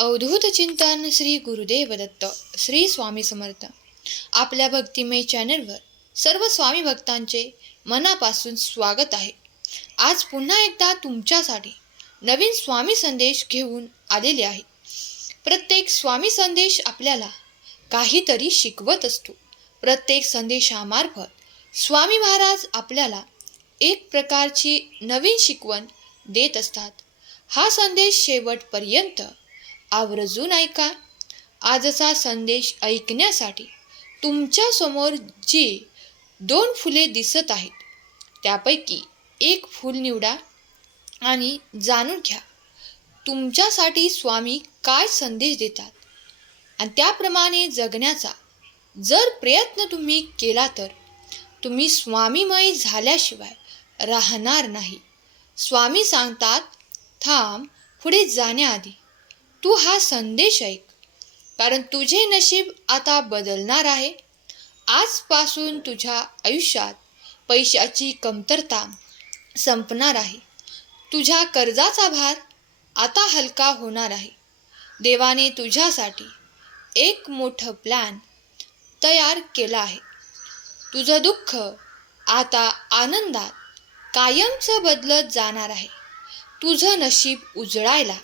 अवधूत चिंतन श्री गुरुदेव दत्त श्री स्वामी समर्थ. आपल्या भक्तिमय चॅनलवर सर्व स्वामी भक्तांचे मनापासून स्वागत आहे. आज पुन्हा एकदा तुमच्यासाठी नवीन स्वामी संदेश घेऊन आलेले आहे. प्रत्येक स्वामी संदेश आपल्याला काहीतरी शिकवत असतो. प्रत्येक संदेशामार्फत स्वामी महाराज आपल्याला एक प्रकारची नवीन शिकवण देत असतात. हा संदेश शेवटपर्यंत आवर्जून ऐका. आजचा संदेश ऐकण्यासाठी तुमच्या समोर जी 2 फुले दिसत आहेत त्यापैकी एक फूल निवडा आणि जाणून घ्या तुमच्यासाठी स्वामी काय संदेश देतात आणि त्याप्रमाणे जगण्याचा जर प्रयत्न तुम्ही केला तर तुम्ही स्वामीमय झाल्याशिवाय राहणार नाही. स्वामी सांगतात, थांब, पुढे जाण्याआधी तू हा संदेश ऐक, कारण तुझे नशीब आता बदलणार आहे. आजपासून तुझ्या आयुष्यात पैशाची कमतरता संपणार आहे. तुझ्या कर्जाचा भार आता हलका होणार आहे. देवाने तुझ्यासाठी एक मोठं प्लॅन तयार केला आहे. तुझं दुःख आता आनंदात कायमचं बदलत जाणार आहे. तुझं नशीब उजळायला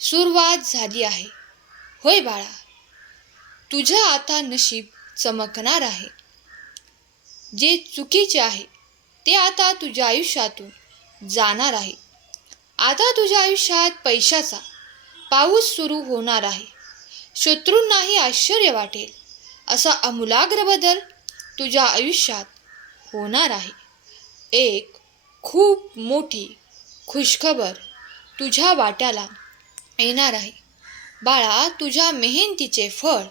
सुरुवात झाली आहे. होय बाळा, तुझं आता नशीब चमकणार आहे. जे चुकीचे आहे ते आता तुझ्या आयुष्यातून जाणार आहे. आता तुझ्या आयुष्यात पैशाचा पाऊस सुरू होणार आहे. शत्रूंनाही आश्चर्य वाटेल असा आमूलाग्र बदल तुझ्या आयुष्यात होणार आहे. एक खूप मोठी खुशखबर तुझ्या वाट्याला येणार आहे. बाळा, तुझ्या मेहनतीचे फळ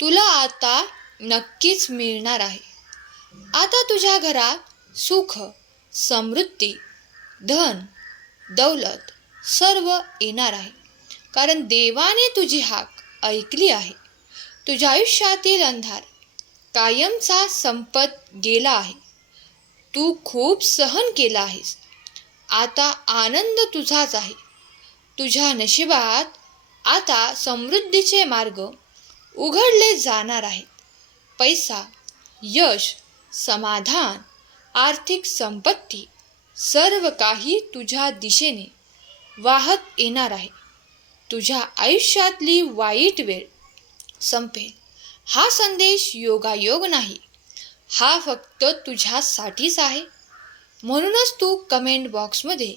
तुला आता नक्कीच मिळणार आहे. आता तुझ्या घरात सुख, समृद्धी, धन, दौलत सर्व येणार आहे, कारण देवाने तुझी हाक ऐकली आहे. तुझ्या आयुष्यातील अंधार कायमचा संपत गेला आहे. तू खूप सहन केला आहेस. आता आनंद तुझाच आहे. तुझ्या नशिबात आता समृद्धीचे मार्ग उघडले जाणार आहेत. पैसा, यश, समाधान, आर्थिक संपत्ती सर्व काही तुझ्या दिशेने वाहत येणार आहे. तुझ्या आयुष्यातली वाईट वेळ संपेल. हा संदेश योगायोग नाही, हा फक्त तुझ्यासाठीच आहे. म्हणूनच तू कमेंट बॉक्समध्ये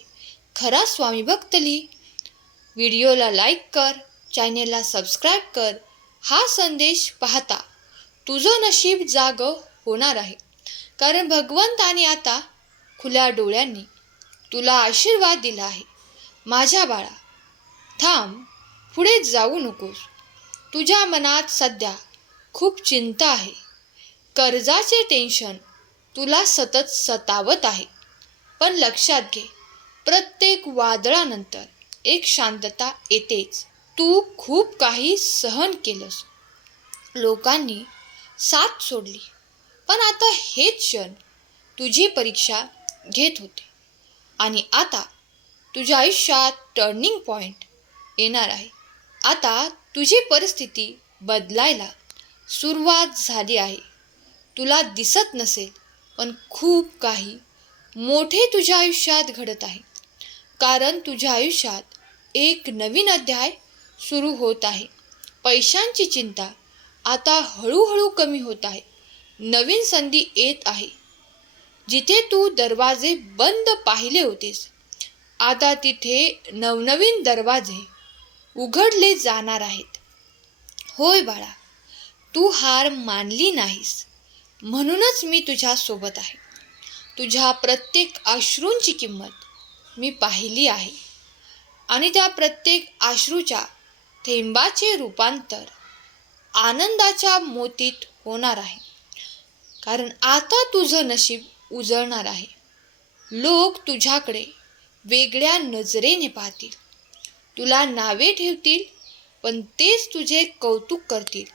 खरा स्वामी भक्त लिही. व्हिडिओला लाईक कर, चॅनेलला सबस्क्राईब कर. हा संदेश पाहता तुझं नशीब जागं होणार आहे, कारण भगवंताने आता खुल्या डोळ्यांनी तुला आशीर्वाद दिला आहे. माझ्या बाळा, थांब, पुढे जाऊ नकोस. तुझ्या मनात सध्या खूप चिंता आहे. कर्जाचे टेन्शन तुला सतत सतावत आहे. पण लक्षात घे, प्रत्येक वादळानंतर एक शांतता येतेच. तू खूप काही सहन केलंस. लोकांनी साथ सोडली, पण आता हेच क्षण तुझी परीक्षा घेत होते. आणि आता तुझ्या आयुष्यात टर्निंग पॉइंट येणार आहे. आता तुझी परिस्थिती बदलायला सुरुवात झाली आहे. तुला दिसत नसेल, पण खूप काही मोठे तुझ्या आयुष्यात घडत आहे, कारण तुझ्या आयुष्यात एक नवीन अध्याय सुरू होत आहे. पैशांची चिंता आता हळूहळू कमी होत आहे. नवीन संधी येत आहे. जिथे तू दरवाजे बंद पाहिले होतेस, आता तिथे नवनवीन दरवाजे उघडले जाणार आहेत. होय बाळा, तू हार मानली नाहीस, म्हणूनच मी तुझ्या सोबत आहे. तुझ्या प्रत्येक अश्रूंची किंमत मी पाहिली आहे, आणि त्या प्रत्येक अश्रूच्या थेंबाचे रूपांतर आनंदाच्या मोतीत होणार आहे, कारण आता तुझं नशीब उजळणार आहे. लोक तुझ्याकडे वेगळ्या नजरेने पाहतील, तुला नावे ठेवतील, पण तेच तुझे कौतुक करतील,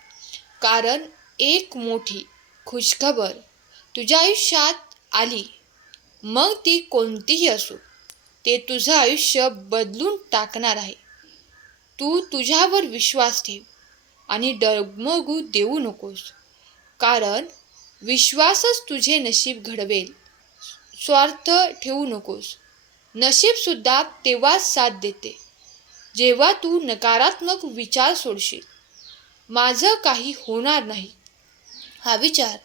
कारण एक मोठी खुशखबर तुझ्या आयुष्यात आली. मग ती कोणतीही असो, ते तुझं आयुष्य बदलून टाकणार आहे. तू तुझ्यावर विश्वास ठेव आणि डगमगू देऊ नकोस, कारण विश्वासच तुझे नशीब घडवेल. स्वार्थ ठेवू नकोस. नशीबसुद्धा तेव्हाच साथ देते जेव्हा तू नकारात्मक विचार सोडशील. माझं काही होणार नाही हा विचार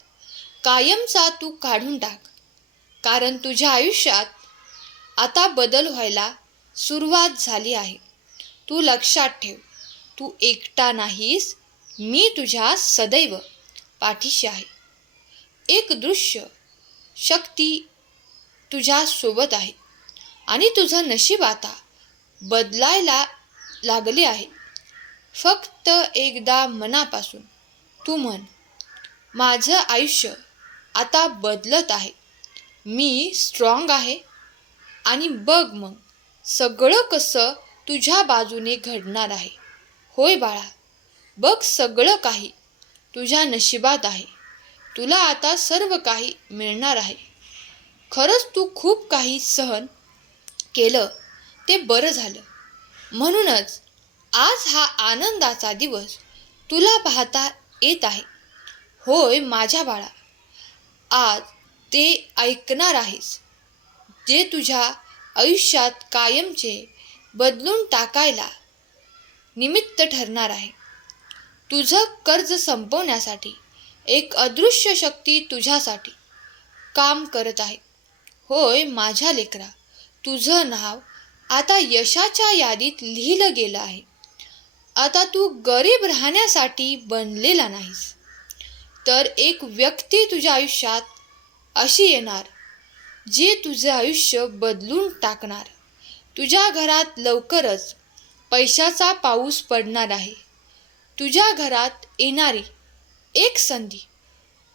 कायमचा तू काढून टाक, कारण तुझ्या आयुष्यात आता बदल व्हायला सुरुवात झाली आहे. तू लक्षात ठेव, तू एकटा नाहीस. मी तुझ्या सदैव पाठीशी आहे. एक दृश्य शक्ती तुझ्या सोबत आहे आणि तुझं नशीब आता बदलायला लागले आहे. फक्त एकदा मनापासून तू म्हण, माझं आयुष्य आता बदलत आहे, मी स्ट्रॉंग आहे. आणि बघ मग सगळं कसं तुझ्या बाजूने घडणार आहे. होय बाळा, बघ सगळं काही तुझ्या नशिबात आहे. तुला आता सर्व काही मिळणार आहे. खरंच तू खूप काही सहन केलं ते बरं झालं. म्हणूनच आज हा आनंदाचा दिवस तुला पाहता येत आहे. होय माझ्या बाळा, आज ते ऐकणार आहेस जे तुझ्या आयुष्यात कायमचे बदलून टाकायला निमित्त ठरणार आहे. तुझं कर्ज संपवण्यासाठी एक अदृश्य शक्ती तुझ्यासाठी काम करत आहे. होय माझ्या लेकरा, तुझं नाव आता यशाच्या यादीत लिहिलं गेलं आहे. आता तू गरीब राहण्यासाठी बनलेला नाहीस, तर एक व्यक्ती तुझ्या आयुष्यात अशी येणार जे तुझं आयुष्य बदलून टाकणार. तुझ्या घरात लवकरच पैशाचा पाऊस पडणार आहे. तुझ्या घरात येणारी एक संधी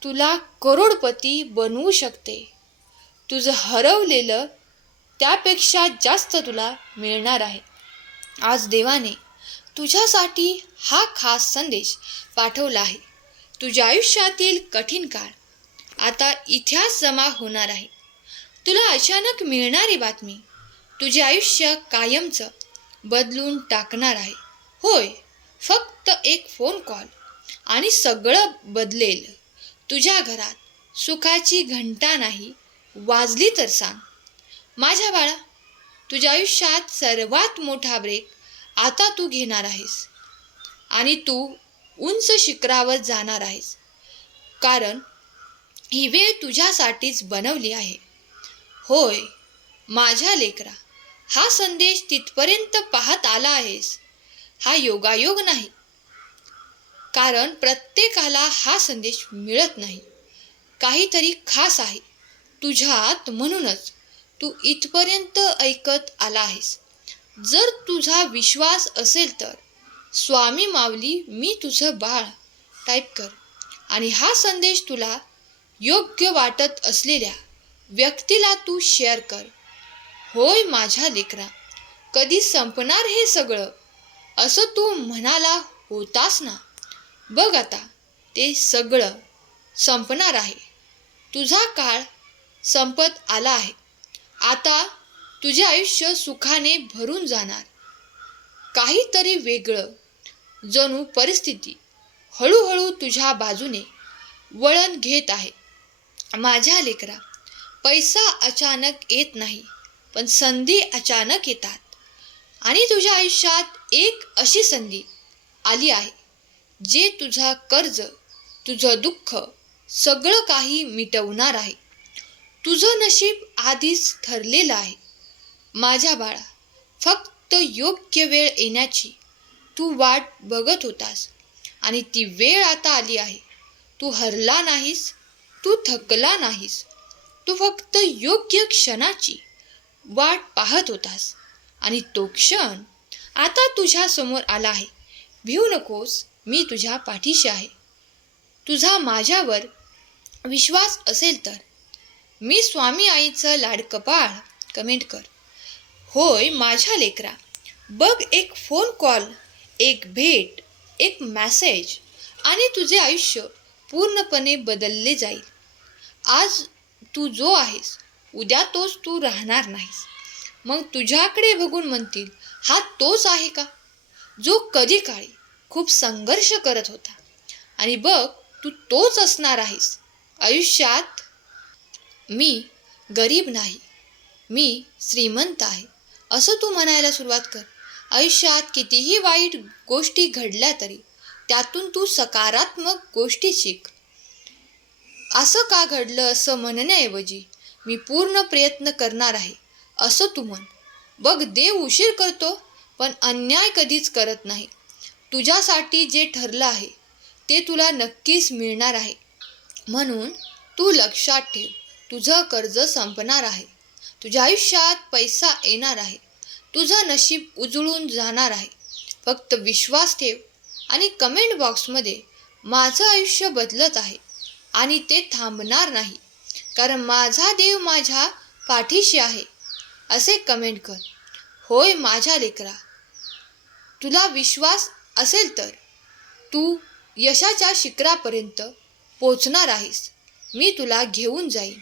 तुला करोडपती बनवू शकते. तुझं हरवलेलं त्यापेक्षा जास्त तुला मिळणार आहे. आज देवाने तुझ्यासाठी हा खास संदेश पाठवला आहे. तुझ्या आयुष्यातील कठीण काळ आता इतिहास जमा होणार आहे. तुला अचानक मिळणारी बातमी तुझे आयुष्य कायमचं बदलून टाकणार आहे. होय, फक्त एक फोन कॉल आणि सगळं बदलेल. तुझ्या घरात सुखाची घंटा नाही वाजली तर सांग. माझ्या बाळा, तुझ्या आयुष्यात सर्वात मोठा ब्रेक आता तू घेणार आहेस आणि तू उंच शिखरावर जाणार आहेस, कारण ही वेळ तुझ्यासाठीच बनवली आहे. होय माझ्या लेकरा, हा संदेश तिथपर्यंत पाहत आला आहेस हा योगायोग नाही, कारण प्रत्येकाला हा संदेश मिळत नाही. काहीतरी खास आहे तुझ्यात, म्हणूनच तू इथपर्यंत ऐकत आला आहेस. जर तुझा विश्वास असेल तर स्वामी माऊली मी तुझं बाळ टाईप कर आणि हा संदेश तुला योग्य वाटत असलेल्या व्यक्तीला तू शेअर कर. होय माझ्या लेकरा, कधी संपणार हे सगळं असं तू म्हणाला होतास ना, बघ आता ते सगळं संपणार आहे. तुझा काळ संपत आला आहे. आता तुझे आयुष्य सुखाने भरून जाणार. काहीतरी वेगळं जणू परिस्थिती हळूहळू तुझ्या बाजूने वळण घेत आहे. माझ्या लेकरा, पैसा अचानक येत नाही, पण संधी अचानक येतात. आणि तुझ्या आयुष्यात एक अशी संधी आली आहे जे तुझा कर्ज, तुझं दुःख सगळं काही मिटवणार आहे. तुझं नशीब आधीच ठरलेलं आहे. माझ्या बाळा, फक्त योग्य वेळ येण्याची तू वाट बघत होतास आणि ती वेळ आता आली आहे. तू हरला नाहीस, तू थकला नाहीस, तू फक्त योग्य क्षणाची वाट पाहत होतास आणि तो क्षण आता तुझ्या समोर आला आहे. भिवू नकोस, मी तुझ्या पाठीशी आहे. तुझा माझ्यावर विश्वास असेल तर मी स्वामी आईचं लाडकं बाळ कमेंट कर. होय माझ्या लेकरा, बघ एक फोन कॉल, एक भेट, एक मेसेज आणि तुझे आयुष्य पूर्णपणे बदलले जाईल. आज तू जो आहेस उद्या तोच तू राहणार नाहीस. मग तुझ्याकडे बघून म्हणतील, हा तोच आहे का? जो कधी काळी खूप संघर्ष करत होता. आणि बघ, तू तोच असणार आहेस. आयुष्यात मी गरीब नाही, मी श्रीमंत आहे असं तू म्हणायला सुरुवात कर. आयुष्यात कितीही वाईट गोष्टी घडल्या तरी त्यातून तू सकारात्मक गोष्टी शिक. असं का घडलं असं म्हणण्याऐवजी मी पूर्ण प्रयत्न करणार आहे असं तू म्हण. बघ, देव उशीर करतो पण अन्याय कधीच करत नाही. तुझ्यासाठी जे ठरलं आहे ते तुला नक्कीच मिळणार आहे. म्हणून तू लक्षात ठेव, तुझं कर्ज संपणार आहे. तुझ्या आयुष्यात पैसा येणार आहे. तुझं नशीब उजळून जाणार आहे. फक्त विश्वास ठेव आणि कमेंट बॉक्समध्ये माझं आयुष्य बदलत आहे आणि ते थांबणार नाही, कारण माझा देव माझ्या पाठीशी आहे असे कमेंट कर. होय माझ्या लेकरा, तुला विश्वास असेल तर तू यशाच्या शिखरापर्यंत पोचणार आहेस. मी तुला घेऊन जाईन.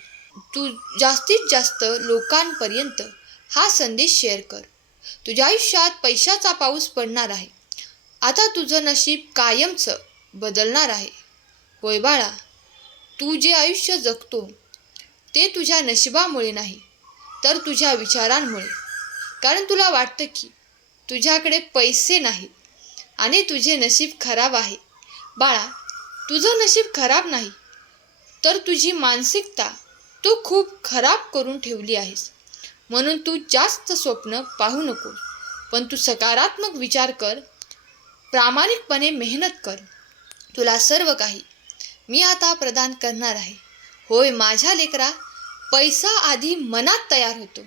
तू जास्तीत जास्त लोकांपर्यंत हा संदेश शेअर कर. तुझ्या आयुष्यात पैशाचा पाऊस पडणार आहे. आता तुझं नशीब कायमचं बदलणार आहे. होय बाळा, तू जे आयुष्य जगतो ते तुझ्या नशिबामुळे नाही तर तुझ्या विचारांमुळे. कारण तुला वाटतं की तुझ्याकडे पैसे नाहीत आणि तुझे नशीब खराब आहे. बाळा, तुझं नशीब खराब नाही तर तुझी मानसिकता तू खूप खराब करून ठेवली आहेस. म्हणून तू जास्त स्वप्न पाहू नको, पण तू सकारात्मक विचार कर, प्रामाणिकपणे मेहनत कर. तुला सर्व काही मी आता प्रदान करणार आहे. होय माझ्या लेकरा, पैसा आधी मनात तयार होतो,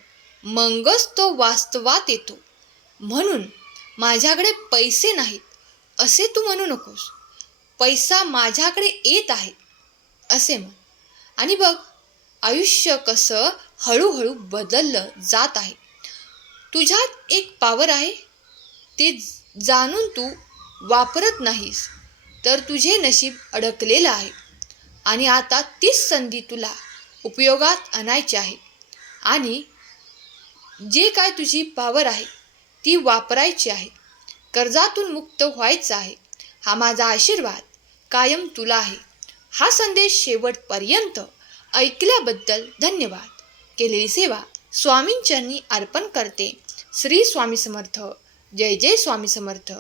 मगच तो वास्तवात येतो. म्हणून माझ्याकडे पैसे नाहीत असे तू म्हणू नकोस. पैसा माझ्याकडे येत आहे असे म्हण. आणि बघ, आयुष्य कसं हळूहळू बदललं जात आहे. तुझ्यात एक पॉवर आहे, ते जाणून तू वापरत नाहीस तर तुझे नशीब अडकलेलं आहे. आणि आता तीच संधी तुला उपयोगात आणायची आहे. आणि जे काय तुझी पॉवर आहे ती वापरायची आहे. कर्जातून मुक्त व्हायचं आहे. हा माझा आशीर्वाद कायम तुला आहे. हा संदेश शेवटपर्यंत ऐकल्याबद्दल धन्यवाद. केलेली सेवा स्वामींचरणी अर्पण करते. श्री स्वामी समर्थ. जय जय स्वामी समर्थ.